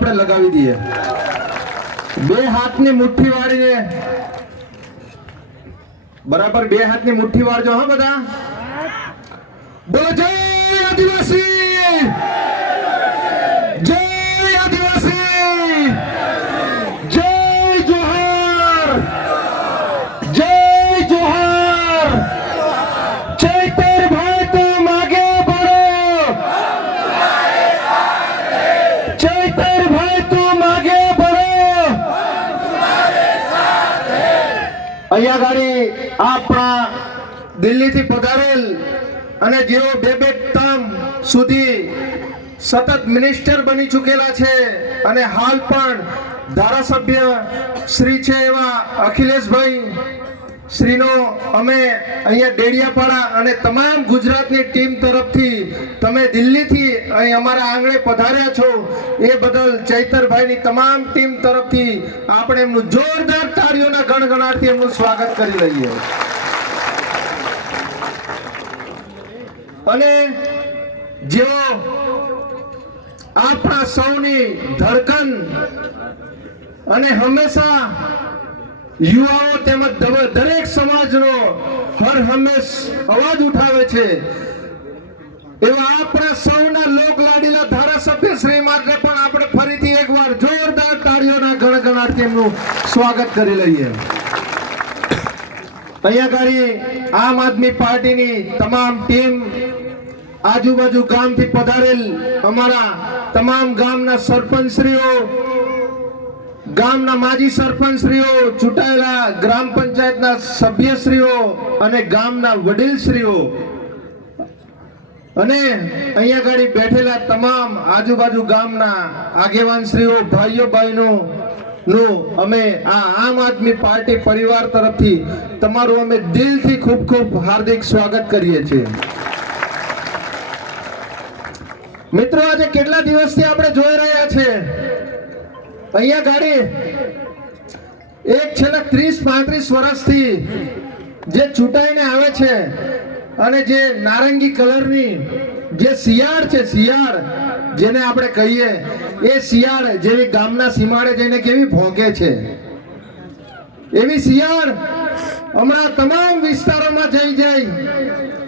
આપણે લગાવી દઈએ. બે હાથની મુઠ્ઠી વાળીને બરાબર બે હાથની મુઠ્ઠી વાળજો. હા બધા બોલો જય આદિવાસી, જય આદિવાસી, જય જોહાર, જય જોહાર. ચૈતર ભાઈ તું આગે बढ़ो, ચૈતર ભાઈ તું આગે बढ़ो. અહીંયા ગાડી આપણા દિલ્હીથી પધારેલ અને જેઓ બે ટર્મ સુધી સતત મિનિસ્ટર બની ચૂકેલા છે અને હાલ પણ ધારાસભ્ય શ્રી છે એવા અખિલેશભાઈ શ્રીનો અમે અહીંયા ડેડિયાપાડા અને તમામ ગુજરાતની ટીમ તરફથી તમે દિલ્હીથી અહીં અમારા આંગણે પધાર્યા છો એ બદલ ચૈતરભાઈની તમામ ટીમ તરફથી આપણે એમનું જોરદાર તાળીઓના ગણગણાટથી એમનું સ્વાગત કરી લઈએ. અને જેઓ આપણા સૌની ધડકન અને હંમેશા યુવાઓ તેમજ દરેક સમાજનો હર હંમેશ અવાજ ઉઠાવે છે એવા આપણા સૌના લોક લાડીલા ધારાસભ્ય શ્રી માટે પણ આપણે ફરીથી એકવાર જોરદાર તાળીઓના ગણગણાટથી એમનું સ્વાગત કરી લઈએ. અહીંયા ગાડી આમ આદમી પાર્ટીની તમામ ટીમ, આજુબાજુ ગામથી પધારેલ અમારા તમામ ગામના સરપંચશ્રીઓ, ગામના માજી સરપંચશ્રીઓ, ચૂંટાયેલા ગ્રામ પંચાયતના સભ્યશ્રીઓ અને ગામના વડીલશ્રીઓ અને અહીંયા ગાડી બેઠેલા તમામ આજુબાજુ ગામના આગેવાનશ્રીઓ, ભાઈઓ બહેનો નું અમે આ આમ આદમી પાર્ટી પરિવાર તરફથી તમારું અમે દિલથી ખૂબ ખૂબ હાર્દિક સ્વાગત કરીએ છીએ. મિત્રો, આજે કેટલા દિવસથી આપણે જોઈ રહ્યા છે અહીંયા ગાડી એક છેલ્લા 30-35 વર્ષથી જે ચૂંટાઈને આવે છે અને જે નારંગી કલરની જે શિયાળ છે, શિયાળ જેને આપણે કહીએ, એ શિયાળ જેવી ગામના સીમાડે જઈને કેવી ભોંકે છે એવી શિયાળ હમણાં તમામ વિસ્તારોમાં જઈ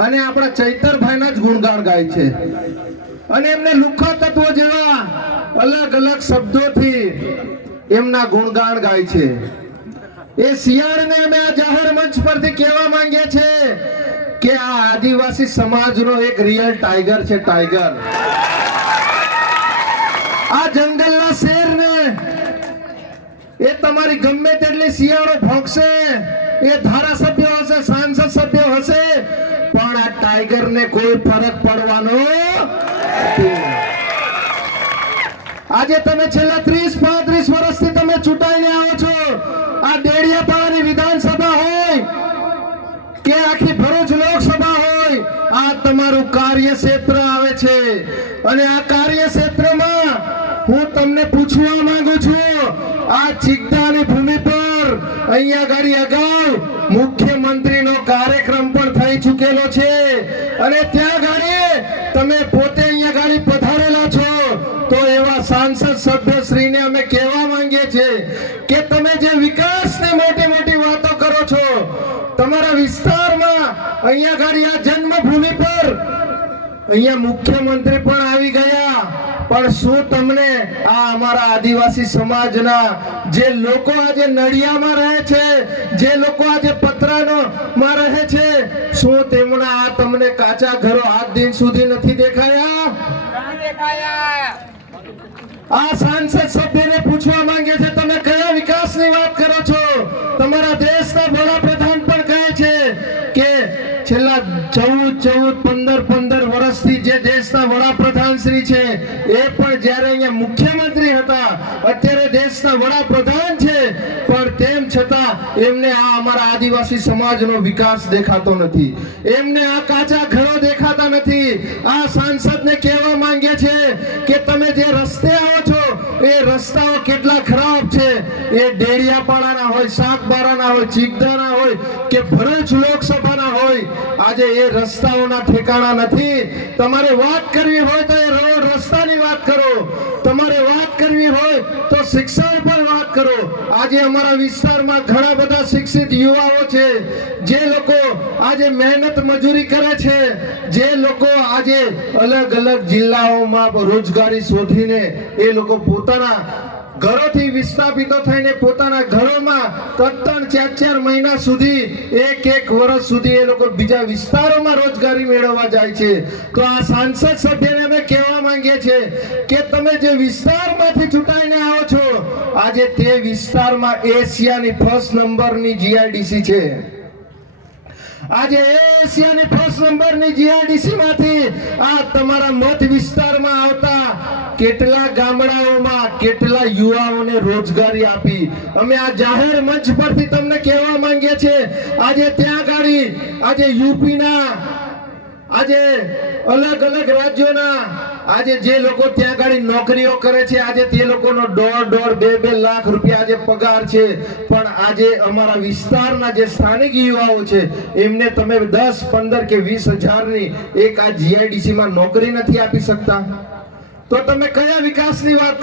અને આપણા ચૈતરભાઈના જ ગુણગાન ગાય છે અને એમને લુખ્ખા તત્વો જેવા અલગ અલગ શબ્દોથી એમના ગુણગાન ગાય છે. એ શિયાળને અમે આ જાહેર મંચ પરથી કહેવા માંગીએ છીએ કે આ આદિવાસી સમાજનો એક રિયલ ટાઈગર છે, ટાઈગર. આ જંગલના શેરને એ તમારી ગમે તેટલી શિયાળો ભોંકશે, એ ધારાસભ્ય હશે, સાંસદ સભ્ય હશે, પણ આ ટાઈગરને કોઈ ફરક પડવાનો નથી. આજે તમે છેલ્લા 30-35 વર્ષથી તમે ચૂંટાઈને આવો છો. આ ડેડિયાપાડાની વિધાનસભા હોય કે આખી ભરૂચ લોકસભા હોય, આ તમારું કાર્યક્ષેત્ર આવે છે અને આ કાર્યક્ષેત્રમાં હું તમને પૂછવા માંગુ છું, આ ચિકદાની ભૂમિ પર અહીંયા ગાડી અગાઉ મુખ્યમંત્રીનો કાર્યક્રમ પણ થઈ ચૂકેલો છે અને ત્યાં ગાડી તમે પોતે અહીંયા ગાડી પધારેલા છો. તો એવા સાંસદ સભ્યશ્રીને અમે કહેવા માંગીએ છીએ કે તમે જે વિકાસની મોટી મોટી વાતો કરો છો તમારા વિસ્તારમાં, અહીંયા ગાડી આ જન્મભૂમિ પર અહીંયા મુખ્યમંત્રી પણ આવી ગયા, પણ શું તમને આ અમારા આદિવાસી સમાજના જે લોકો આજે નડિયામાં રહે છે, જે લોકો આજે પતરામાં રહે છે, શું તેમના આ તમને કાચા ઘરો આજ દિન સુધી નથી દેખાયા? આ સાંસદ સભ્યને પૂછવા માંગે છે, તમે કયા વિકાસની વાત કરો છો? તમારા દેશના વડાપ્રધાન પણ કહે છે કે છેલ્લા 14-15 વર્ષથી જે દેશના વડાપ્રધાન શ્રી છે એ પણ જ્યારે અહીંયા મુખ્યમંત્રી હતા, અત્યારે દેશના વડાપ્રધાન છે, પણ તેમ છતાં એમને આ અમારા આદિવાસી સમાજનો વિકાસ દેખાતો નથી, એમને આ કાચા ઘરો દેખાતા નથી. આ સાંસદને કહેવા માંગે છે કે તમે જે રસ્તે આવો છો એ રસ્તાઓ કેટલા ખરાબ છે, એ ડેડિયાપાડાના હોય, સાગબારાના હોય, ચિકદાના હોય કે ભરૂચ લોકસભાના હોય, આજે એ રસ્તાઓના ઠેકાણા નથી. તમારે વાત કરવી હોય તો એ રોડ રસ્તાની વાત કરો, તમારે વાત કરવી હોય શિક્ષણ પર વાત કરો. આજે અમારા વિસ્તારમાં ઘણા બધા શિક્ષિત યુવાઓ છે, જે લોકો આજે મહેનત મજૂરી કરે છે, જે લોકો આજે અલગ અલગ જિલ્લાઓમાં રોજગારી શોધીને એ લોકો પોતાના ઘરોથી વિસ્થાપિતો થઈને પોતાના ઘરોમાં 3-4 મહિના સુધી એક વર્ષ સુધી એ લોકો બીજા વિસ્તારોમાં રોજગારી મેળવવા જાય છે. તો આ સાંસદ સભ્યને અમે કહેવા માંગીએ છીએ કે તમે જે વિસ્તારમાંથી ચૂંટાઈને આવો છો, આજે તે વિસ્તારમાં એશિયાની ફર્સ્ટ નંબરની જીઆઈડીસી છે. આજે એશિયાની ફર્સ્ટ નંબરની જીઆઈડીસી માંથી આ તમારા મત વિસ્તારમાં આવતા કેટલા ગામડાઓમાં કેટલા યુવાઓને રોજગારી આપી. અમે આ જાહેર મંચ પરથી તમને કહેવા માંગીએ છીએ, આજે ત્યાં ગાડી આજે યુપીના આજે અલગ અલગ રાજ્યોના આજે જે લોકો ત્યાં ગાડી નોકરીઓ કરે છે, આજે તે લોકોનો 1.5-2 લાખ રૂપિયા આજે પગાર છે. પણ આજે અમારા વિસ્તારના જે સ્થાનિક યુવાઓ છે એમને તમે 10, 15 કે 20 હજારની એક આ જીઆઈડીસી માં નોકરી નથી આપી શકતા. તો તમે કયા વિકાસની વાત